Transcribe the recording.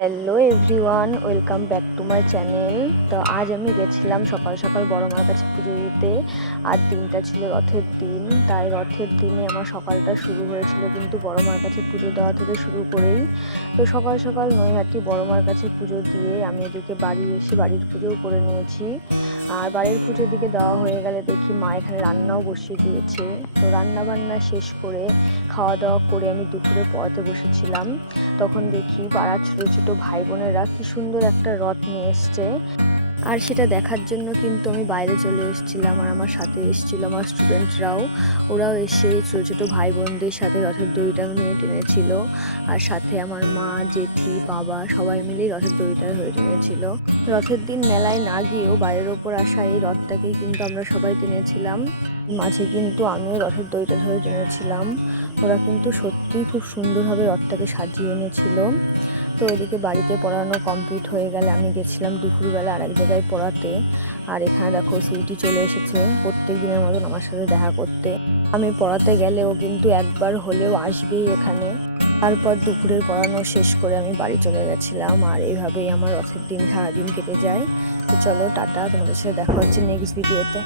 Hello everyone, welcome back to my channel. তো আজ আমি গেছিলাম সকাল সকাল বড় মার কাছে পুজো দিতে। আর দিনটা ছিল রথের দিন, তাই রথের দিনে আমার সকালটা শুরু হয়েছিল কিন্তু বড় মার কাছে পুজো দেওয়া থেকে শুরু করেই। তো সকাল সকাল নৈহাটি বড় মার কাছে পুজো দিয়ে আমি এদিকে বাড়ি এসে বাড়ির পুজোও করে নিয়েছি। আর বাড়ির পুজো দিকে দেওয়া হয়ে গেলে দেখি মা এখানে রান্নাও বসিয়ে দিয়েছে। তো রান্না বান্না শেষ করে খাওয়া দাওয়া করে আমি দুপুরে পড়াতে বসেছিলাম। তখন দেখি পাড়ার ছোটো ছোটো ভাই বোনেরা কি সুন্দর একটা রথ নিয়ে এসছে। আর সেটা দেখার জন্য কিন্তু আমি বাইরে চলে এসেছিলাম, আর আমার সাথে এসেছিল আমার স্টুডেন্টরাও। ওরাও এসে ছোটো ছোটো ভাই বোনদের সাথে রথের দড়িটা নিয়ে টেনেছিল। আর সাথে আমার মা, জেঠি, বাবা সবাই মিলেই রথের দড়িটা ধরে টেনেছিল। রথের দিন মেলায় না গিয়েও বাইরের ওপর আসা এই রথটাকেই কিন্তু আমরা সবাই টেনেছিলাম। মাঝে কিন্তু আমিও রথের দড়িটা ধরে টেনেছিলাম। ওরা কিন্তু সত্যিই খুব সুন্দরভাবে রথটাকে সাজিয়ে এনেছিল। তো এদিকে বাড়িতে পড়ানো কমপ্লিট হয়ে গেলে আমি গেছিলাম দুপুরবেলা আরেক জায়গায় পড়াতে। আর এখানে দেখো সুইটি চলে এসেছে প্রত্যেক দিনের মতন আমার সাথে দেখা করতে। আমি পড়াতে গেলেও কিন্তু একবার হলেও আসবেই এখানে। তারপর দুপুরের পড়ানো শেষ করে আমি বাড়ি চলে গেছিলাম। আর এইভাবেই আমার রথের দিন সারাদিন কেটে যায়। তো চলো টাটা, তোমাদের সাথে দেখা হচ্ছে নেক্সট ভিডিওতে।